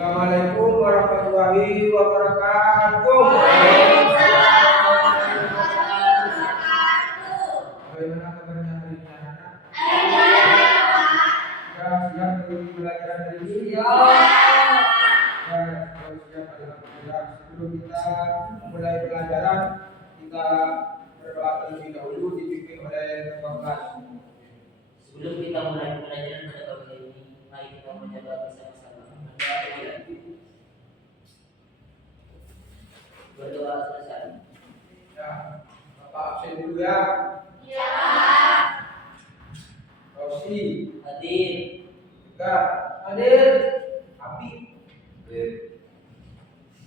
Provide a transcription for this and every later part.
Assalamualaikum warahmatullahi wabarakatuh. Waalaikumsalam warahmatullahi wabarakatuh. Bagaimana kabarnya hari ini anak-anak? Alhamdulillah. Sudah siap untuk pelajaran hari ini? Ya. Kalau siap, alhamdulillah. Sebelum kita mulai pelajaran, kita berdoa terlebih dahulu dipimpin oleh Bapak kelas. Sebelum kita mulai pelajaran pada pagi ini, mari kita mencoba bersama-sama berdoa selesai. Ya, Bapak absen dulu ya. Ya. Rosi, Hadir. juga hadir. Api,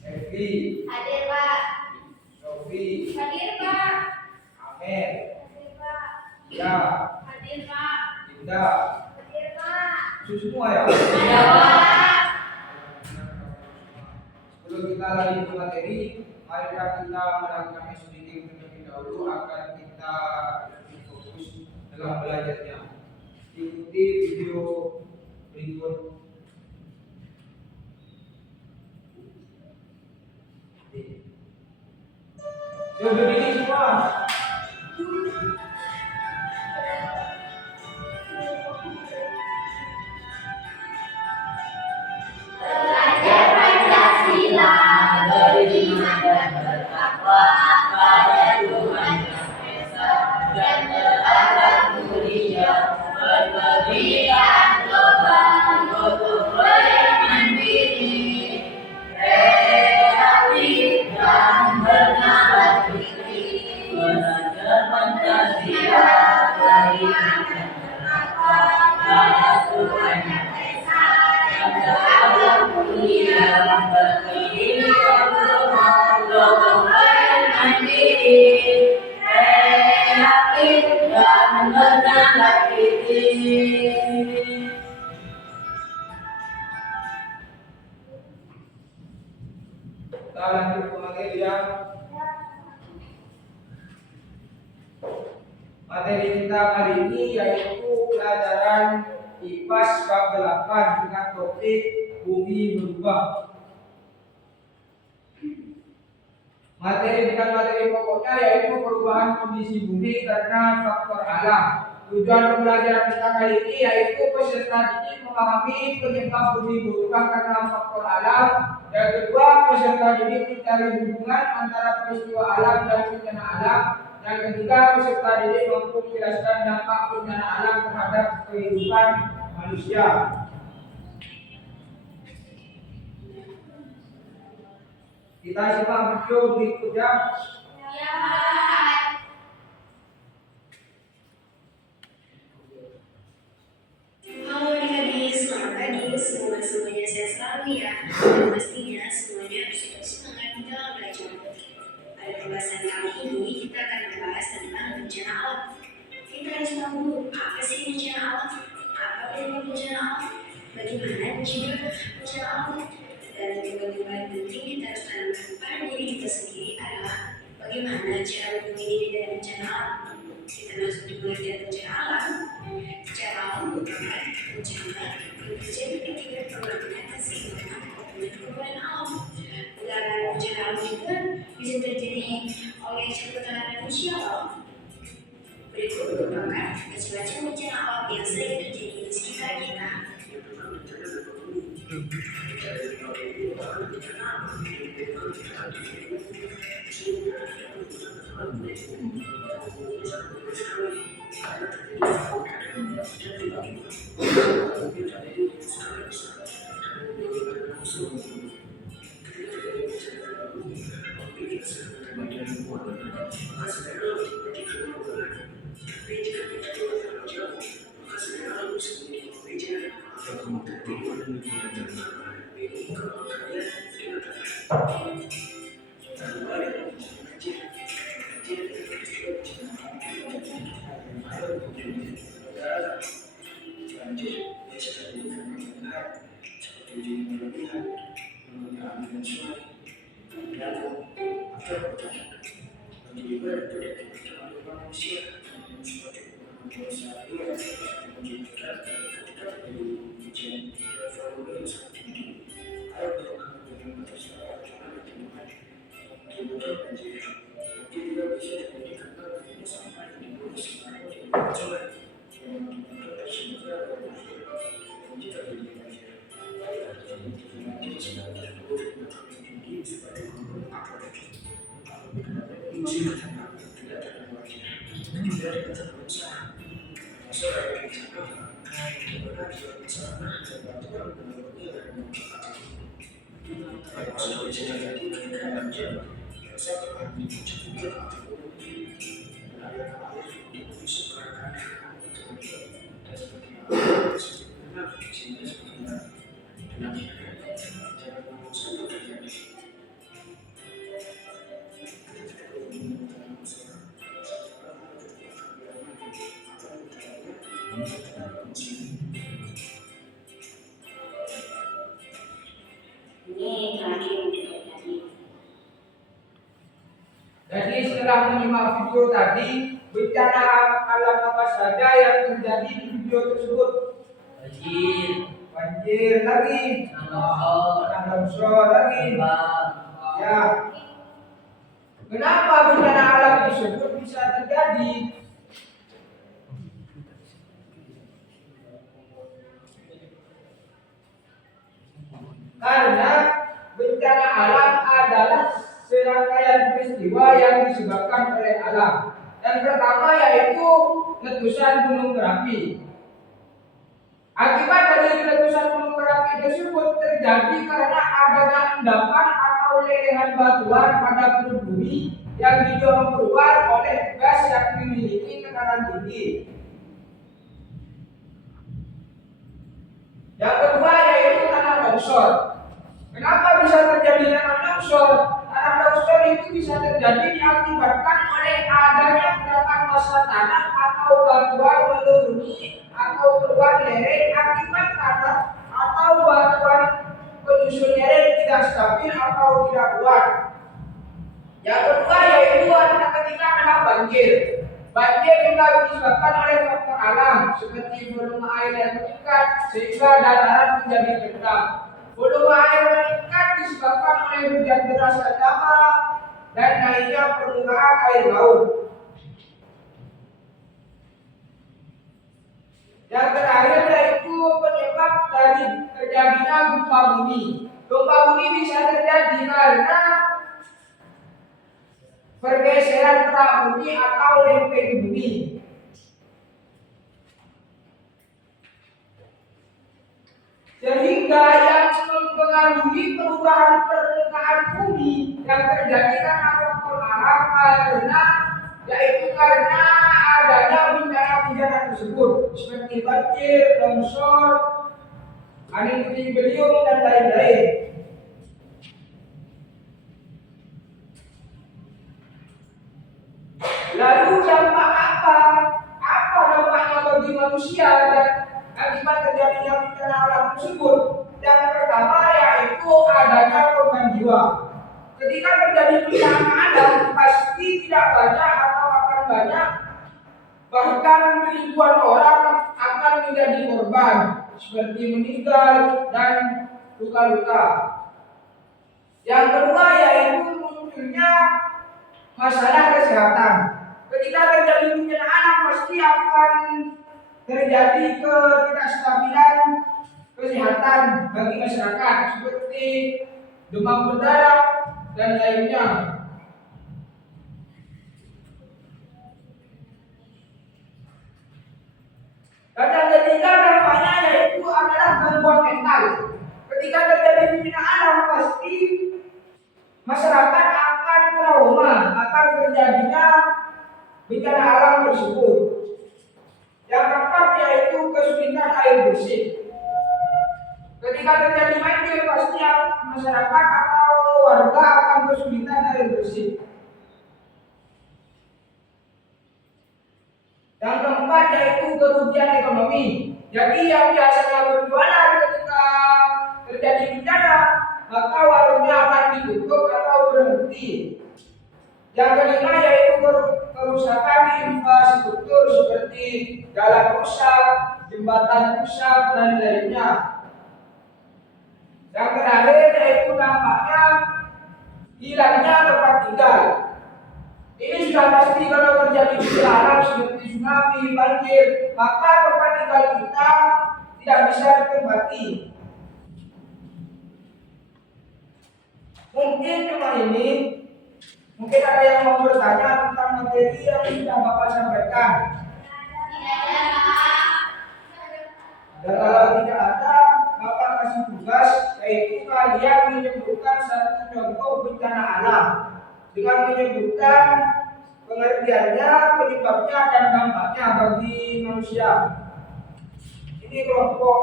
Evi, Hadir, Pak. Sofi, Hadir, Pak. Amer, Hadir, Pak. Ya, Hadir, Pak. Dinda, Hadir, Pak. semua ya. Ada, Pak. Sebelum kita lanjut ke materi, mari kita melakukan speaking terlebih dahulu agar kita lebih fokus dalam belajarnya. Ikuti video berikut. Yuk berdiri semua. Belajar Pancasila, beriman dan bertakwa pada Tuhan Yang Esa dan berakhlak mulia, berpendidikan global, gotong royong mandiri, kreatif dan bernalar kritis, belajar Pancasila, beriman dan bertakwa pada Tuhan Yang Esa dan berakhlak mulia, berpendidikan global, gotong royong mandiri, kreatif dan bernalar kritis. Kita lanjut ke materi ya. Materi kita kali ini yaitu pelajaran IPAS bab 8 dengan topik bumi berubah. Materi pokoknya yaitu perubahan kondisi bumi karena faktor alam. Tujuan pembelajaran kita kali ini yaitu peserta didik memahami penyebab bumi berubah karena faktor alam. Yang kedua, peserta didik mencari hubungan antara peristiwa alam dan bencana alam. Yang ketiga, peserta didik mampu menjelaskan dampak bencana alam terhadap kehidupan manusia. Kita simak video berikutnya. Ya. Halo adik-adik, selamat pagi. Semoga-semuanya sehat selalu ya. Dan pastinya semuanya harus tetap semangat dalam belajar. Pada pembahasan kali ini kita akan membahas tentang bencana alam. Kita harus tahu dulu apa sih bencana alam, apa penyebab bencana alam, bagaimana mencegah bencana alam, dan juga yang penting kita harus tanamkan pada diri kita sendiri adalah bagaimana cara melindungi diri dari bencana alam. Kita masuk di pengertian bencana alam. Bencana alam merupakan bencana yang terjadi ketika perlakuan keseimbangan komponen perubahan alam. Udaran bencana alam juga bisa terjadi oleh campur manusia loh. Berikut merupakan macam-macam bencana alam yang sering terjadi di sekitar kita. Ini terakhir untuk tadi. Jadi setelah menyimak video tadi, bencana alam apa saja yang terjadi di video tersebut? Banjir lagi, tanah longsor lagi. Ya. Kenapa bencana alam tersebut bisa terjadi? Karena bencana alam adalah serangkaian peristiwa yang disebabkan oleh alam. Yang pertama yaitu letusan gunung berapi. Akibat dari letusan gunung berapi tersebut terjadi karena adanya endapan atau lelehan batuan pada perut bumi yang didorong keluar oleh gas yang memiliki tekanan tinggi. Yang kedua yaitu tanah longsor. Kenapa bisa terjadi tanah longsor? Tanah longsor itu bisa terjadi diakibatkan oleh adanya gerakan massa tanah atau batuan menuruni atau keluar lereng akibat tanah atau batuan penyusun lereng tidak stabil atau tidak kuat. Yang kedua yaitu ketika ada banjir. Banjir juga disebabkan oleh faktor alam seperti volume air yang meningkat sehingga dataran menjadi rendah. Volume air meningkat disebabkan oleh hujan deras andaman dan naiknya permukaan air laut. Yang terakhir yaitu penyebab dari terjadinya gempa bumi. Gempa bumi bisa terjadi karena pergeseran kerak bumi atau lempeng bumi. Sehingga yang mempengaruhi perubahan permukaan bumi yang terjadi karena faktor alam yaitu karena adanya bencana-bencana tersebut seperti banjir, longsor, angin puting beliung dan lain-lain. Lalu dampak apa? Apa dampaknya bagi manusia dan akibat terjadinya bencana alam tersebut? Yang pertama yaitu adanya korban jiwa. Ketika terjadi bencana alam pasti tidak banyak atau akan banyak, bahkan ribuan orang akan menjadi korban seperti meninggal dan luka-luka. Yang kedua yaitu munculnya masalah kesehatan. Ketika terjadi bencana alam pasti akan terjadi ketidakstabilan kesehatan bagi masyarakat seperti demam berdarah dan lainnya. Dan yang ketiga dampaknya yaitu adalah gangguan mental. Ketika terjadi bencana alam pasti masyarakat akan trauma akan terjadinya bencana alam tersebut. Yang keempat yaitu kesulitan air bersih. Ketika terjadi banjir pasti masyarakat atau warga akan kesulitan air bersih. Yang keempat yaitu kerugian ekonomi. Jadi yang biasanya berjualan ketika terjadi bencana maka warungnya akan ditutup atau berhenti. Yang kelima yaitu kerusakan infrastruktur seperti jalan rusak, jembatan rusak dan lainnya. Yang terakhir yaitu dampaknya hilangnya tempat tinggal. sudah pasti kalau terjadi bencana alam seperti tsunami, banjir, maka tempat tinggal kita tidak bisa ditempati. Mungkin cuma ini, mungkin ada yang mau bertanya tentang materi yang sudah Bapak sampaikan. Dan kalau tidak ada, Bapak kasih tugas, yaitu kalian menyebutkan satu contoh bencana alam dengan menyebutkan pengertiannya, penyebabnya, dan dampaknya bagi manusia. Ini kelompok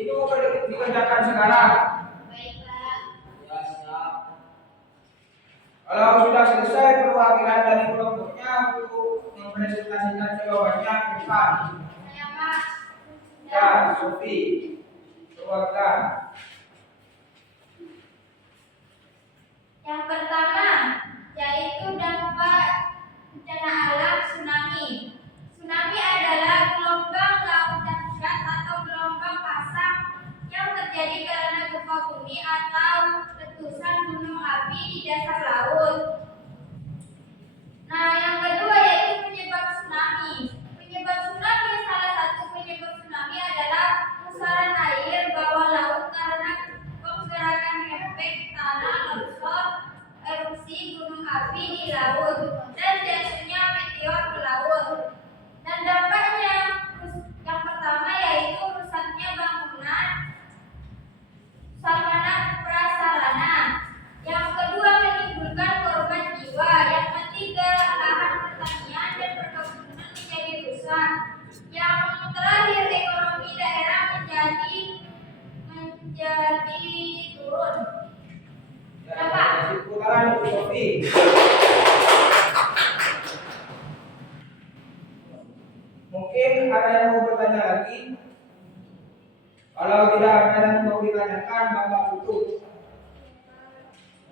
itu dikerjakan sekarang. Ya, siap. Kalau sudah selesai perwakilan dari kelompoknya untuk mempresentasikan jawabannya ke depan. Ya, Sofi, perwakilan. Yang pertama, yaitu dampak bencana alam tsunami. Tsunami adalah gelombang laut dahsyat atau gelombang pasang yang terjadi karena gempa bumi atau letusan gunung api di dasar laut. Nah, yang kedua yaitu penyebab tsunami. Penyebab tsunami, salah satu penyebab tsunami adalah pusaran air bawah laut karena pergerakan efek tanah longsor, erupsi gunung api di laut, dan jatuhnya meteor ke laut. Dan dampaknya yang pertama yaitu rusaknya bangunan, sarana prasarana. Yang kedua menimbulkan korban jiwa. Yang ketiga lahan pertanian dan perkebunan menjadi rusak. Yang terakhir ekonomi daerah menjadi turun. Bapak. Kesimpulan Sofi. Mungkin ada yang mau bertanya lagi? Kalau tidak ada yang mau ditanyakan, Bapak tutup.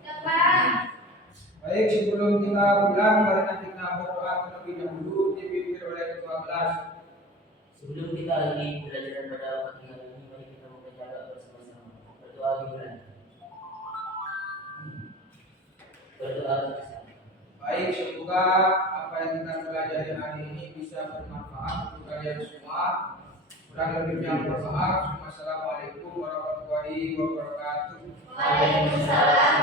Bapak. Baik, sebelum kita pulang, karena kita berdoa terlebih dahulu dipimpin oleh ketua kelas. Sebelum kita akhiri pelajaran pada pagi hari ini, mari kita membaca doa bersama-sama. Berdoa dimulai. Berdoa bersama. Baik, semoga apa yang kita pelajari hari ini bisa bermanfaat untuk kalian semua. Kurang lebihnya mohon maaf. Wassalamualaikum warahmatullahi wabarakatuh. Waalaikumsalam